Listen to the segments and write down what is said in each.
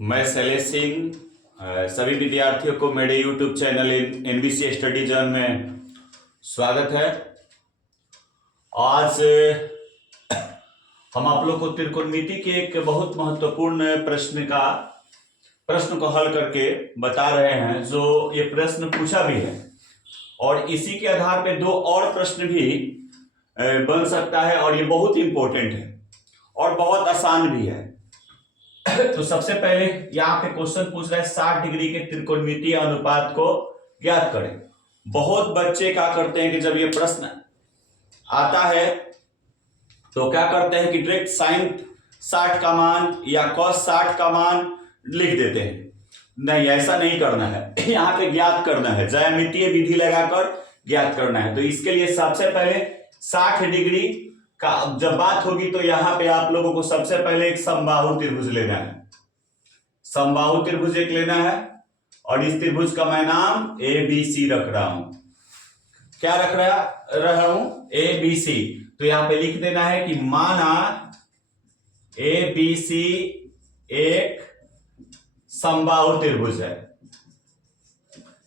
मैं शैलेश सिंह सभी विद्यार्थियों को मेरे YouTube channel NBC study zone में स्वागत है। आज हम आप लोग को त्रिकोणमिति के एक बहुत महत्वपूर्ण प्रश्न को हल करके बता रहे हैं, जो ये प्रश्न पूछा भी है और इसी के आधार पे दो और प्रश्न भी बन सकता है और ये बहुत इंपॉर्टेंट है और बहुत आसान भी है। तो सबसे पहले यहाँ पे क्वेश्चन पूछ रहा है 60 डिग्री के त्रिकोणमितीय अनुपात को ज्ञात करें। बहुत बच्चे क्या करते हैं कि जब ये प्रश्न आता है तो क्या करते हैं कि डायरेक्ट साइन 60 का मान या कॉस 60 का मान लिख देते हैं। नहीं, ऐसा नहीं करना है। यहाँ पे ज्ञात करना है, ज्यामितीय विधि लगाकर ज्ञात करना है। तो इसके लिए सबसे पहले 60 डिग्री का जब बात होगी तो यहाँ पे आप लोगों को सबसे पहले एक समबाहु त्रिभुज लेना है। समबाहु त्रिभुज एक लेना है और इस त्रिभुज का मैं नाम ABC रख रहा हूं। क्या रख रहा हूं? ABC। तो यहाँ पे लिख देना है कि माना ABC एक समबाहु त्रिभुज है।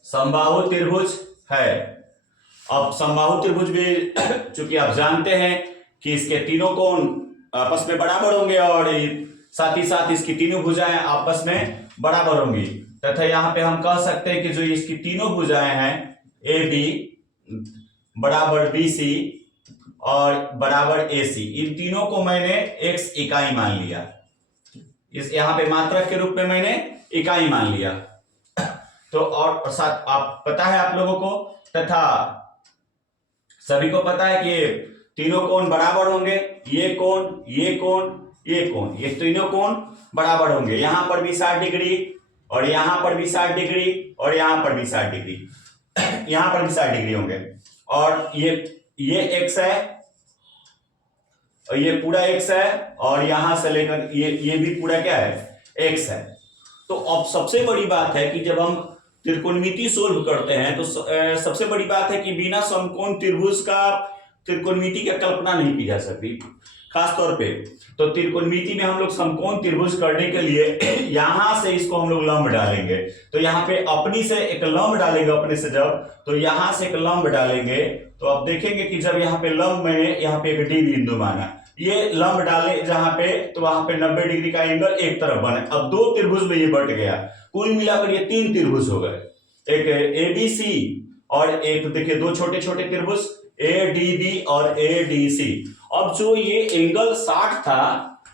समबाहु त्रिभुज है। अब समबाहु त्रिभुज भी चूंकि आप जानते हैं कि इसके तीनों कोण आपस में बराबर होंगे और साथ ही साथ इसकी तीनों भुजाएं आपस में बराबर होंगी, तथा यहाँ पे हम कह सकते हैं कि जो इसकी तीनों भुजाएं हैं AB बराबर BC और बराबर AC, इन तीनों को मैंने x इकाई मान लिया। इस यहाँ पे मात्रक के रूप में मैंने इकाई मान लिया। तो और साथ आप पता है आप लोगों को तथा सभी को पता है कि तीनों कोण बराबर होंगे। ये कोण, ये कोण, ये कोण, ये तीनों कोण बराबर होंगे। यहां पर भी 60 डिग्री और यहां पर भी 60 डिग्री और यहां पर भी 60 डिग्री, यहां पर भी 60 डिग्री होंगे। और ये x है और ये पूरा x है और यहां से लेकर ये भी पूरा क्या है? x है। तो अब सबसे बड़ी बात है कि जब हम त्रिकोणमिति सोल्व करते हैं तो सबसे बड़ी बात है कि बिना समकोण त्रिभुज का त्रिकोणमिति की कल्पना नहीं की जा सकती। खास तौर पे तो त्रिकोणमिति में हम लोग समकोण त्रिभुज करने के लिए यहां से इसको हम लोग लंब डालेंगे। तो यहाँ पे अपनी से एक लंब डालेंगे, अपने से जब तो यहां से एक लंब डालेंगे तो अब देखेंगे कि जब यहाँ पे लंब मैंने यहाँ पे एक डी बिंदु माना, ये लंब डाले जहां पे तो वहां पे 90 डिग्री का एंगल एक तरफ बने। अब दो त्रिभुज में ये बट गया, कुल मिलाकर ये 3 त्रिभुज हो गए, एक ABC और एक देखिए दो छोटे छोटे त्रिभुज ADB और ADC। अब जो ये एंगल 60 था,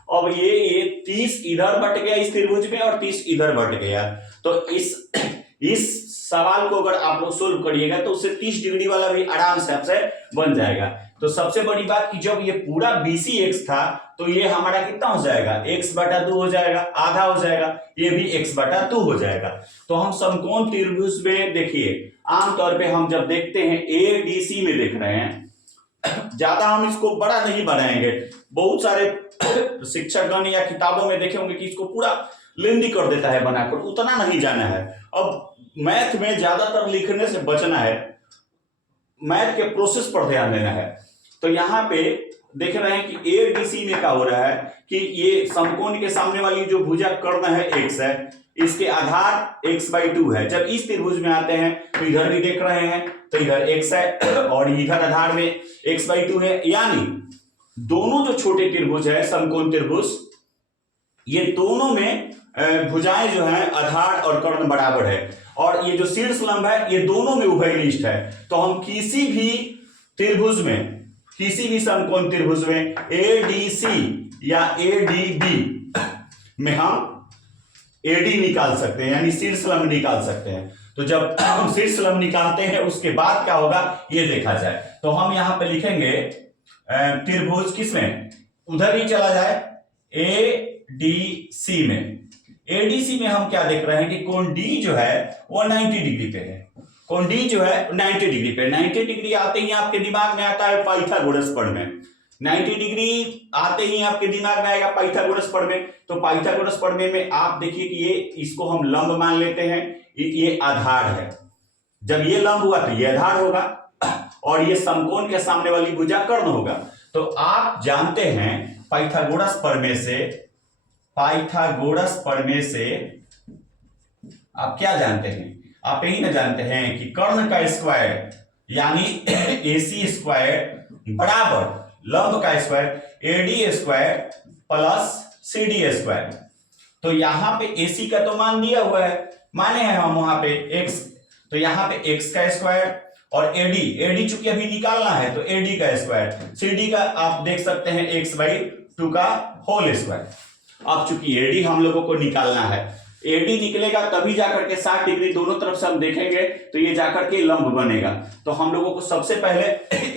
अब ये 30 इधर बट गया इस त्रिभुज में और 30 इधर बट गया। तो इस सवाल को अगर आप लोग सोल्व करिएगा तो उससे 30 डिग्री वाला भी आराम से आपसे बन जाएगा। तो सबसे बड़ी बात कि जब ये पूरा BC x था तो ये हमारा कितना हो जाएगा? x/2 हो जाएगा, आधा हो जाएगा। ये भी x/2 हो जाएगा। तो हम समकोण त्रिभुज में देखिए आमतौर पे हम जब देखते हैं ADC में देख रहे हैं, ज्यादा हम इसको बड़ा नहीं बनाएंगे। बहुत सारे शिक्षकगण या किताबों में देखे होंगे कि इसको पूरा लेंदी कर देता है बनाकर, उतना नहीं जाना है। अब मैथ में ज्यादातर लिखने से बचना है, मैथ के प्रोसेस पर ध्यान देना है। तो यहाँ पे देख रहे हैं कि ADC में क्या हो रहा है कि ये समकोण के सामने वाली जो भुजा कर्ण है x है, इसके आधार x/2 है। जब इस त्रिभुज में आते हैं तो इधर भी देख रहे हैं तो इधर x है और इधर आधार में x/2 है, यानी दोनों जो छोटे त्रिभुज है समकोण त्रिभुज, ये दोनों में भुजाएं जो है आधार और कर्ण बराबर है और ये जो शीर्ष लंब है ये दोनों में उभयनिष्ठ है। तो हम किसी भी त्रिभुज में, किसी भी समकोण त्रिभुज में ADC या ADB में हम AD निकाल सकते हैं, यानी शीर्ष लंब निकाल सकते हैं। तो जब हम शीर्ष लंब निकालते हैं उसके बाद क्या होगा ये देखा जाए। तो हम यहां पे लिखेंगे त्रिभुज किसमें, उधर ही चला जाए ADC में। ADC में हम क्या देख रहे हैं कि कोण D जो है वो 90 डिग्री पे है। कोण D जो है 90 डिग्री पे, 90 डिग्री आते ही आपके दिमाग में आता है पाइथागोरस प्रमेय। 90 डिग्री आते ही आपके दिमाग में आएगा पाइथागोरस प्रमेय। तो पाइथागोरस प्रमेय में आप देखिए कि ये इसको हम लंब मान लेते हैं, ये आधार है। जब ये लंब हुआ तो ये आधार होगा और ये समकोण के सामने वाली भुजा कर्ण होगा। तो आप जानते हैं पाइथागोरस प्रमेय से पाइथागोरस प्रमेय से आप क्या जानते हैं? आप यही ना जानते हैं कि कर्ण का स्क्वायर यानी AC स्क्वायर बराबर लंब का square AD square plus CD square. तो यहां पे AC का तो मान दिया हुआ है, माने हैं हम वहां पे x, तो यहां पे x का स्क्वायर और AD चूंकि अभी निकालना है तो AD का स्क्वायर, CD का आप देख सकते हैं x/2 का होल स्क्वायर। अब चूंकि AD हम लोगों को निकालना है, AD निकलेगा तभी जाकर के 60 डिग्री दोनों तरफ से हम देखेंगे तो ये जाकर के लंब बनेगा। तो हम लोगों को सबसे पहले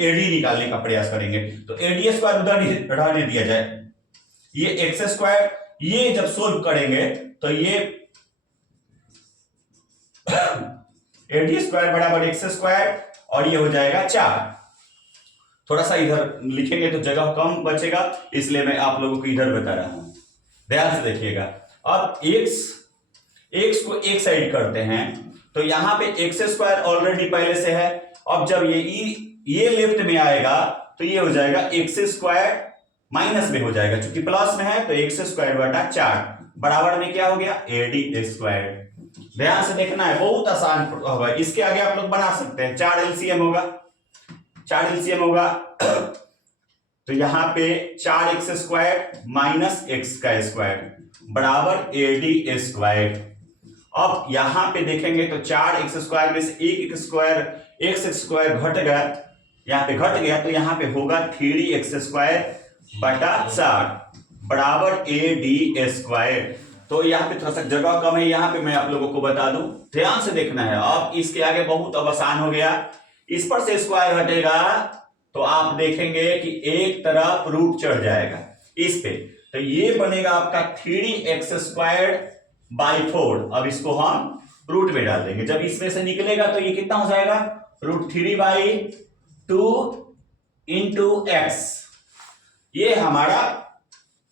AD निकालने का प्रयास करेंगे। तो AD स्क्वायर उधर रहने दिया जाए, ये एक्स स्क्वायर, ये जब सोल्व करेंगे तो ये AD स्क्वायर बराबर एक्स स्क्वायर और ये हो जाएगा 4। थोड़ा सा इधर लिखेंगे तो जगह कम बचेगा, इसलिए मैं आप लोगों को इधर बता रहा हूं, ध्यान से देखिएगा। अब x को एक साइड करते हैं तो यहां पे एक्स स्क्वायर ऑलरेडी पहले से है। अब जब ये लेफ्ट में आएगा तो ये हो जाएगा एक्स स्क्वायर माइनस में हो जाएगा, क्योंकि प्लस में है तो एक्स स्क्वायर बटा 4 बराबर में क्या हो गया AD स्क्वायर। ध्यान से देखना है, बहुत आसान होगा। इसके आगे आप लोग बना सकते हैं, 4 LCM होगा तो यहां पे 4x स्क्वायर माइनस एक्स का स्क्वायर बराबर AD स्क्वायर। अब यहां पे देखेंगे तो 4x स्क्वायर में से एक स्क्वायर एक्स स्क्वायर घट गया, यहां पे घट गया तो यहां पे होगा 3x स्क्वायर बटा 4 बराबर AD स्क्वायर। तो यहाँ पे थोड़ा सा जगह कम है, यहाँ पे मैं आप लोगों को बता दूं, ध्यान से देखना है। अब इसके आगे बहुत अब आसान हो गया, इस पर से स्क्वायर हटेगा तो आप देखेंगे कि एक तरफ रूट चढ़ जाएगा इस पे, तो ये बनेगा आपका 3x स्क्वायर बाई 4। अब इसको हम रूट में डाल देंगे, जब इसमें से निकलेगा तो ये कितना हो जाएगा √3/2 इंटू x। ये हमारा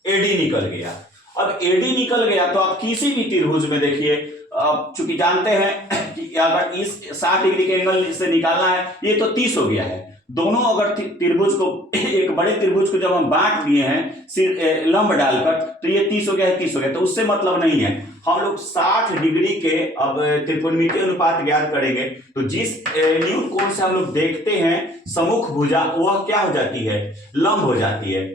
AD निकल गया। अब AD निकल गया तो आप किसी भी त्रिभुज में देखिए, चूंकि जानते हैं कि अगर इस 60 डिग्री के एंगल से निकालना है, ये तो 30 हो गया है। दोनों अगर त्रिभुज को, एक बड़े त्रिभुज को जब हम बांट दिए हैं लंब डालकर, तो ये 30 हो गया है, 30 हो गया, तो उससे मतलब नहीं है। हम लोग 60 डिग्री के अब त्रिकोणमितीय अनुपात ज्ञात करेंगे तो जिस न्यून कोण से हम लोग देखते हैं सम्मुख भुजा, वह क्या हो जाती है लंब हो जाती है।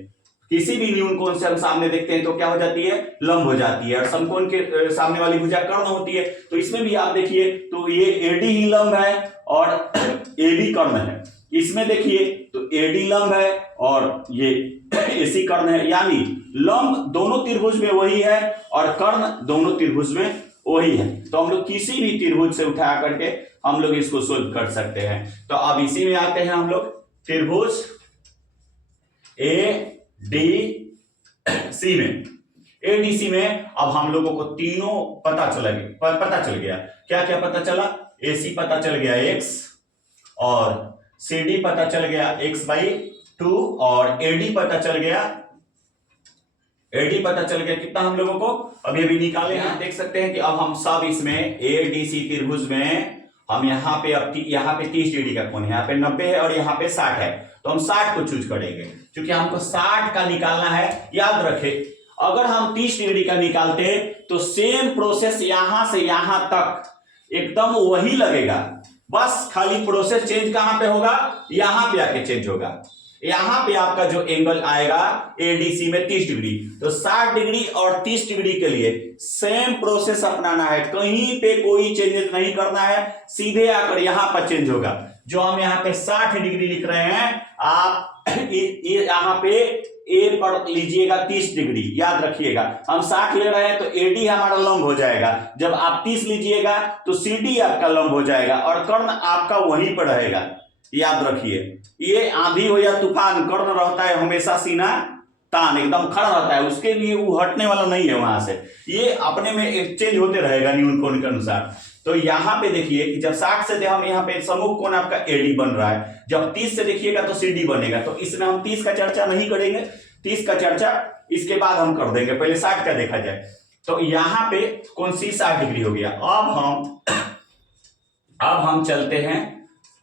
किसी भी न्यून कोण से हम सामने देखते हैं तो क्या हो जाती है लंब हो जाती है, और समकोण के सामने वाली भुजा कर्ण होती है। तो इसमें भी आप देखिए तो ये AD ही लंब है और AB कर्ण है। इसमें देखिए तो AD लंब है और ये AC कर्ण है, यानी लंब दोनों त्रिभुज में वही है और कर्ण दोनों त्रिभुज में वही है। तो हम लोग किसी भी त्रिभुज से उठा करके हम लोग इसको सोल्व कर सकते हैं। तो अब इसी में आते हैं हम लोग त्रिभुज ADC में। ADC में अब हम लोगों को तीनों पता चल गया। क्या क्या पता चला? AC पता चल गया x, और CD पता चल गया x/2, और AD पता चल गया कितना हम लोगों को अभी निकाले हैं। देख सकते हैं कि अब हम सब इसमें ADC त्रिभुज में हम यहाँ पे 30 डिग्री का कोण है, यहाँ पे 90 है और यहाँ पे 60 है, तो हम 60 को चूज करेंगे क्योंकि हमको 60 का निकालना है। याद रखें, अगर हम 30 डिग्री का निकालते तो सेम प्रोसेस यहां से यहां तक एकदम वही लगेगा, बस खाली प्रोसेस चेंज कहां पे होगा, यहां पे आके चेंज होगा। यहां पे आपका जो एंगल आएगा ADC में 30 डिग्री, तो 60 डिग्री और 30 डिग्री के लिए सेम प्रोसेस अपनाना है, कहीं पे कोई चेंजेस नहीं करना है, सीधे आकर यहां पर चेंज होगा। जो हम यहाँ पे 60 डिग्री लिख रहे हैं, आप यहाँ पे A पर लीजिएगा 30 डिग्री, याद रखिएगा। हम 60 ले रहे हैं तो AD हमारा लंब हो जाएगा, जब आप 30 लीजिएगा तो CD आपका लंब हो जाएगा और कर्ण आपका वहीं पर रहेगा। याद रखिए, ये आंधी हो या तूफान, कर्ण रहता है हमेशा सीना तान, एकदम खड़ा रहता है, उसके लिए वो हटने वाला नहीं है वहां से, ये अपने में एक्सचेंज होते रहेगा न्यून कोण के अनुसार। तो यहाँ पे देखिए कि जब 60 से हम यहाँ पे सम्मुख कोण आपका AD बन रहा है, जब 30 से देखिएगा तो CD बनेगा। तो इसमें हम 30 का चर्चा नहीं करेंगे, 30 का चर्चा इसके बाद हम कर देंगे, पहले 60 का देखा जाए। तो यहाँ पे कौन सी 60 डिग्री हो गया। अब हम चलते हैं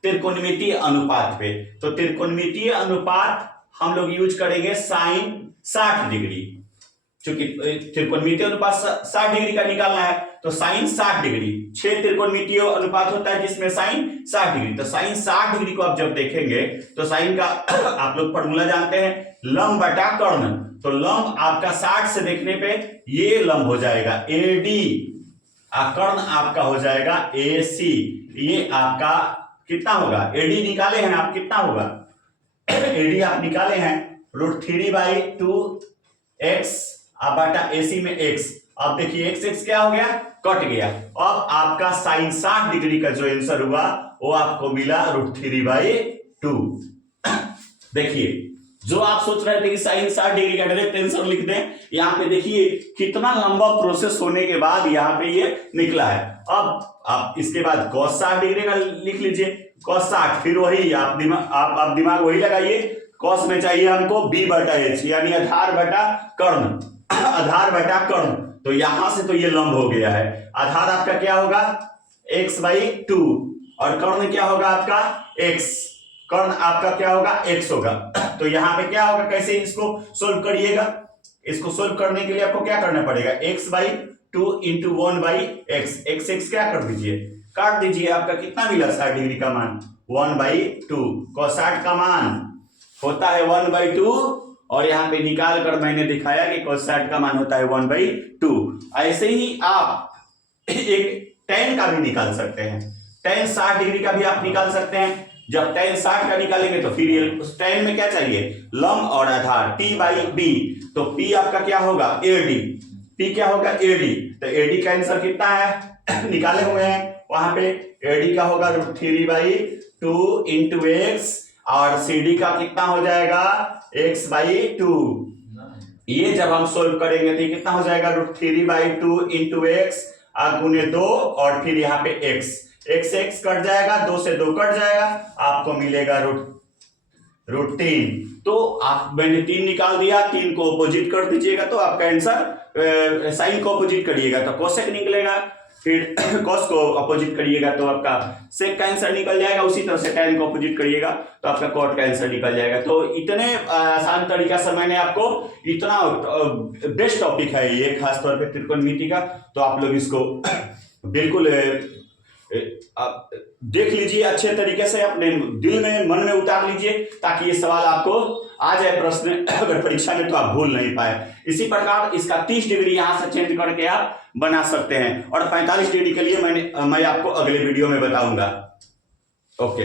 त्रिकोणमितीय अनुपात पे। तो त्रिकोणमितीय अनुपात हम लोग यूज करेंगे sin 60 डिग्री। चूंकि त्रिकोणमितीय अनुपात 60 डिग्री का निकालना है तो साइन 60 डिग्री, 6 त्रिकोणमितीय अनुपात होता है जिसमें साइन 60 डिग्री, तो साइन 60 डिग्री को आप जब देखेंगे तो साइन का आप लोग फॉर्मूला जानते हैं, लंब बटा कर्ण। तो लंब आपका 60 से देखने पे ये लंब हो जाएगा AD, कर्ण आपका हो जाएगा AC। ये आपका कितना होगा, AD निकाले हैं आप, कितना होगा AD आप निकाले हैं √3/2x अब बटा AC में x। अब देखिए x क्या हो गया, कट गया। अब आपका साइन 60 डिग्री का जो आंसर हुआ वो आपको मिला √3/2। देखिए जो आप सोच रहे थे कि साइन 60 डिग्री का डायरेक्ट आंसर लिख दें, यहाँ पे देखिए कितना लंबा प्रोसेस होने के बाद यहाँ पे ये निकला है। अब आप इसके बाद cos 60 डिग्री का लिख लीजिए, cos 60, फिर वही आप दिमाग वही लगाइए, cos में चाहिए हमको b/h यानी आधार बटा कर्ण, आधार बटा कर्ण। तो यहां से तो ये लंब हो गया है, आधार आपका क्या होगा x/2 और कर्ण क्या होगा आपका x, कर्ण आपका क्या होगा x होगा। तो यहाँ पे क्या होगा, कैसे इसको सोल्व करिएगा, इसको सोल्व करने के लिए आपको क्या करना पड़ेगा, x/2 × 1/x, x क्या कर दीजिए, काट दीजिए। आपका कितना मिला 60 डिग्री का मान 1/2, cos 60 का मान होता है 1/2 और यहाँ पे निकाल कर मैंने दिखाया कि cos 60 का मान होता है 1/2। ऐसे ही आप एक tan का भी निकाल सकते हैं, tan 60 डिग्री का भी आप निकाल सकते हैं। जब tan 60 का निकालेंगे तो फिर ये tan में क्या चाहिए, लंब और आधार t/b, तो p आपका क्या होगा AD, p क्या होगा AD, तो AD का आंसर कितना है निकाले हुए हैं वहां पे, AD का होगा √3/2 × x और CD का कितना हो जाएगा x/2। ये जब हम सोल्व करेंगे तो कितना हो जाएगा √3/2 × x गुने 2 और फिर यहाँ पे x कट जाएगा, 2 से 2 कट जाएगा, आपको मिलेगा √3। तो आप मैंने 3 निकाल दिया, 3 को अपोजिट कर दीजिएगा तो आपका आंसर, साइन को अपोजिट करिएगा तो कोसेक निकलेगा, फिर cos को अपोजिट करिएगा तो आपका सेक का आंसर निकल जाएगा, उसी तरह से tan को अपोजिट करिएगा तो आपका cot का आंसर निकल जाएगा। तो इतने आसान तरीका से मैंने आपको, इतना बेस्ट टॉपिक है ये खास तौर पे त्रिकोणमिति का, तो आप लोग इसको बिल्कुल देख लीजिए, अच्छे तरीके से अपने दिल में मन में उतार लीजिए ताकि ये सवाल आपको आ जाए प्रश्न अगर परीक्षा में तो आप भूल नहीं पाए। इसी प्रकार इसका 30 डिग्री यहां से चेंज करके आप बना सकते हैं और 45 डिग्री के लिए मैं आपको अगले वीडियो में बताऊंगा। ओके।